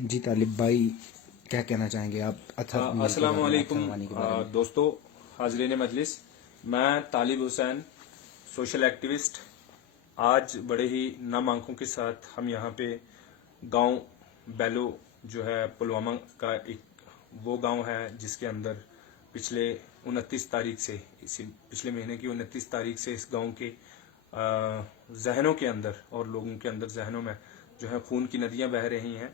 جی طالب بھائی کیا کہنا چاہیں گے آپ السلام علیکم دوستو، حاضرین مجلس، میں طالب حسین سوشل ایکٹیوسٹ۔ آج بڑے ہی نم آنکھوں کے ساتھ ہم یہاں پہ گاؤں بیلو جو ہے پلوامہ کا ایک وہ گاؤں ہے جس کے اندر پچھلے 29 تاریخ سے پچھلے مہینے کی 29 تاریخ سے اس گاؤں کے ذہنوں کے اندر اور لوگوں کے اندر ذہنوں میں جو ہے خون کی ندیاں بہہ رہی ہیں۔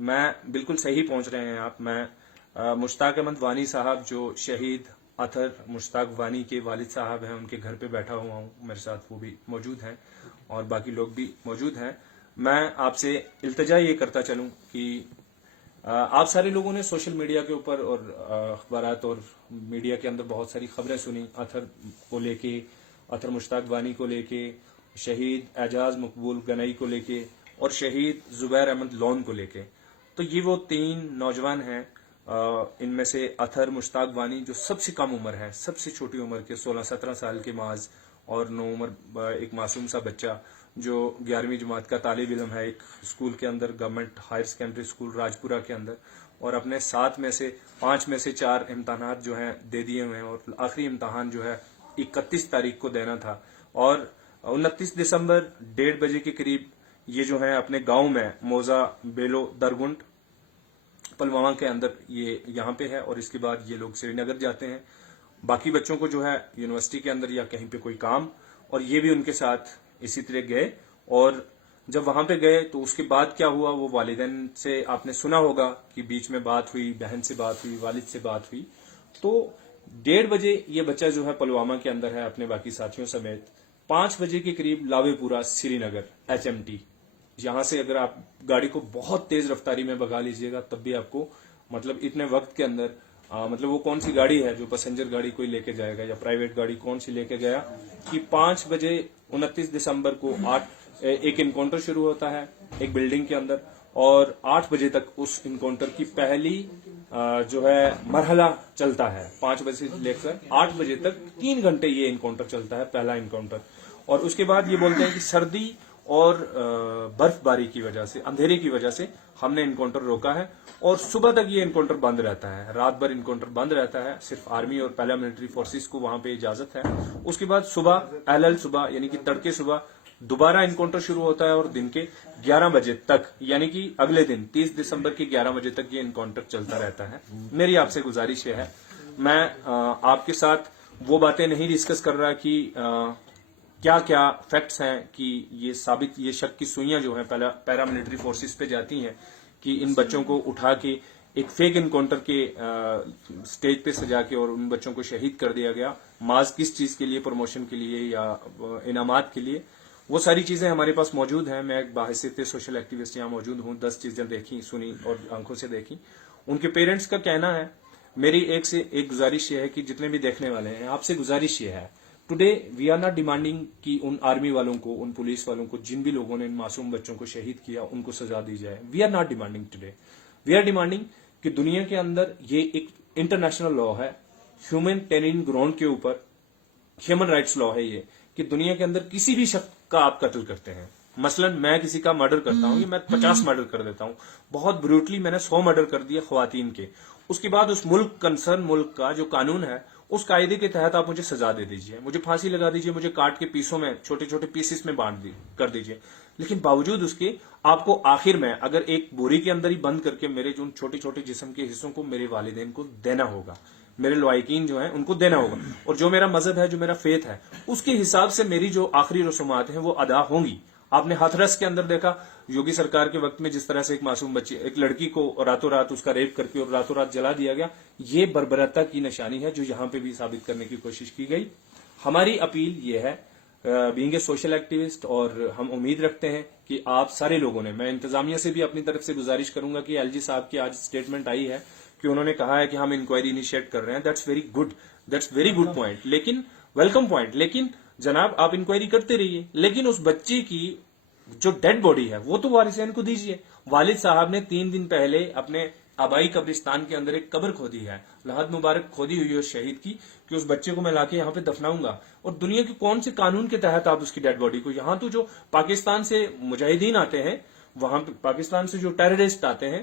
میں بالکل صحیح پہنچ رہے ہیں آپ۔ میں مشتاق احمد وانی صاحب جو شہید اطہر مشتاق وانی کے والد صاحب ہیں ان کے گھر پہ بیٹھا ہوا ہوں، میرے ساتھ وہ بھی موجود ہیں اور باقی لوگ بھی موجود ہیں۔ میں آپ سے التجا یہ کرتا چلوں کہ آپ سارے لوگوں نے سوشل میڈیا کے اوپر اور اخبارات اور میڈیا کے اندر بہت ساری خبریں سنی اطہر کو لے کے، اطہر مشتاق وانی کو لے کے، شہید اعجاز مقبول گنئی کو لے کے اور شہید زبیر احمد لون کو لے کے۔ تو یہ وہ تین نوجوان ہیں، ان میں سے اطہر مشتاق وانی جو سب سے کم عمر ہے، سب سے چھوٹی عمر کے 16-17 سال کے معاذ، اور نو عمر ایک معصوم سا بچہ جو 11ویں جماعت کا طالب علم ہے ایک اسکول کے اندر، government higher secondary school Rajpura کے اندر، اور اپنے 7 میں سے 5 میں سے 4 امتحانات جو ہیں دے دیے ہوئے ہیں اور آخری امتحان جو ہے 31 تاریخ کو دینا تھا۔ اور 29 دسمبر 1:30 بجے کے قریب یہ جو ہے اپنے گاؤں میں موزہ بیلو درگنڈ پلوامہ کے اندر یہ یہاں پہ ہے، اور اس کے بعد یہ لوگ سری نگر جاتے ہیں۔ باقی بچوں کو جو ہے یونیورسٹی کے اندر یا کہیں پہ کوئی کام، اور یہ بھی ان کے ساتھ اسی طرح گئے۔ اور جب وہاں پہ گئے تو اس کے بعد کیا ہوا وہ والدین سے آپ نے سنا ہوگا کہ بیچ میں بات ہوئی، بہن سے بات ہوئی، والد سے بات ہوئی۔ تو 1:30 بجے یہ بچہ جو ہے پلوامہ کے اندر ہے اپنے باقی ساتھیوں سمیت، 5 بجے کے قریب لاوے پورہ سری نگر HMT، یہاں سے اگر آپ گاڑی کو بہت تیز رفتاری میں بگا لیجئے گا تب بھی آپ کو مطلب اتنے وقت کے اندر مطلب وہ کون سی گاڑی ہے جو پیسنجر گاڑی کوئی لے کے جائے گا یا پرائیویٹ گاڑی کون سی لے کے گیا کہ 5 بجے 29 دسمبر کو ایک انکاؤنٹر شروع ہوتا ہے ایک بلڈنگ کے اندر، اور 8 بجے تک اس انکاؤنٹر کی پہلی جو ہے مرحلہ چلتا ہے۔ 5 بجے سے لے کر 8 بجے تک 3 گھنٹے یہ انکاؤنٹر چلتا ہے، پہلا انکاؤنٹر۔ اور اس کے بعد یہ بولتے ہیں کہ سردی اور برف باری کی وجہ سے، اندھیرے کی وجہ سے ہم نے انکاؤنٹر روکا ہے، اور صبح تک یہ انکاؤنٹر بند رہتا ہے، رات بھر انکاؤنٹر بند رہتا ہے، صرف آرمی اور پیراملٹری فورسز کو وہاں پہ اجازت ہے۔ اس کے بعد صبح صبح یعنی کہ تڑکے صبح دوبارہ انکاؤنٹر شروع ہوتا ہے، اور دن کے 11 بجے تک یعنی کہ اگلے دن 30 دسمبر کے 11 بجے تک یہ انکاؤنٹر چلتا رہتا ہے۔ میری آپ سے گزارش یہ ہے، میں آپ کے ساتھ وہ باتیں نہیں ڈسکس کر رہا کہ کیا کیا فیکٹس ہیں کہ یہ شک کی سوئیاں جو ہیں پیراملٹری فورسز پہ جاتی ہیں کہ ان بچوں کو اٹھا کے ایک فیک انکاؤنٹر کے سٹیج پہ سجا کے اور ان بچوں کو شہید کر دیا گیا، ماز کس چیز کے لیے، پروموشن کے لیے یا انعامات کے لیے۔ وہ ساری چیزیں ہمارے پاس موجود ہیں۔ میں ایک باحثیت سوشل ایکٹیوسٹ یہاں موجود ہوں، 10 چیزیں دیکھی، سنی اور آنکھوں سے دیکھی۔ ان کے پیرنٹس کا کہنا ہے، میری ایک سے ایک گزارش یہ ہے کہ جتنے بھی دیکھنے والے ہیں آپ سے گزارش یہ ہے، today we are not demanding کہ ان آرمی والوں کو، ان پولیس والوں کو، جن بھی لوگوں نے ان معصوم بچوں کو شہید کیا ان کو سزا دی جائے۔ We are not demanding today, we are demanding کہ دنیا کے اندر یہ ایک انٹرنیشنل لا ہے، ہیومن ٹریننگ گراؤنڈ کے اوپر ہیومن رائٹس لا ہے یہ، کہ دنیا کے اندر کسی بھی شخص کا آپ قتل کرتے ہیں، مثلا میں کسی کا مرڈر کرتا ہوں، میں 50 مرڈر کر دیتا ہوں، بہت بروٹلی میں نے 100 مرڈر کر دیا خواتین کے، اس کے بعد اس کنسرن ملک کا جو قانون ہے اس قاعدے کے تحت آپ مجھے سزا دے دیجئے، مجھے پھانسی لگا دیجئے، مجھے کاٹ کے پیسوں میں چھوٹے چھوٹے پیسز میں بانٹ کر دیجئے، لیکن باوجود اس کے آپ کو آخر میں اگر ایک بوری کے اندر ہی بند کر کے میرے جو چھوٹے چھوٹے جسم کے حصوں کو میرے والدین کو دینا ہوگا، میرے لوائقین جو ہیں ان کو دینا ہوگا، اور جو میرا مذہب ہے، جو میرا فیتھ ہے، اس کے حساب سے میری جو آخری رسومات ہیں وہ ادا ہوں گی۔ آپ نے ہتھرس کے اندر دیکھا یوگی سرکار کے وقت میں جس طرح سے ایک معصوم بچی، ایک لڑکی کو راتوں رات اس کا ریپ کر کے اور راتوں رات جلا دیا گیا، یہ بربرتا کی نشانی ہے جو یہاں پہ بھی ثابت کرنے کی کوشش کی گئی۔ ہماری اپیل یہ ہے بینگ اے سوشل ایکٹیوسٹ، اور ہم امید رکھتے ہیں کہ آپ سارے لوگوں نے، میں انتظامیہ سے بھی اپنی طرف سے گزارش کروں گا کہ LG صاحب کی آج اسٹیٹمنٹ آئی ہے کہ انہوں نے کہا ہے کہ ہم انکوائری انیشیٹ کر رہے ہیں، دیٹس ویری گڈ پوائنٹ، لیکن ویلکم پوائنٹ، لیکن جناب آپ انکوائری کرتے رہیے، لیکن اس بچی کی جو ڈیڈ باڈی ہے وہ تو وارثین کو دیجیے۔ والد صاحب نے 3 دن پہلے اپنے آبائی قبرستان کے اندر ایک قبر کھودی ہے، لحد مبارک کھودی ہوئی ہے اس شہید کی، کہ اس بچے کو میں لا کے یہاں پہ دفناؤں گا، اور دنیا کے کون سے قانون کے تحت آپ اس کی ڈیڈ باڈی کو، یہاں تو جو پاکستان سے مجاہدین آتے ہیں، وہاں پاکستان سے جو ٹیررسٹ آتے ہیں،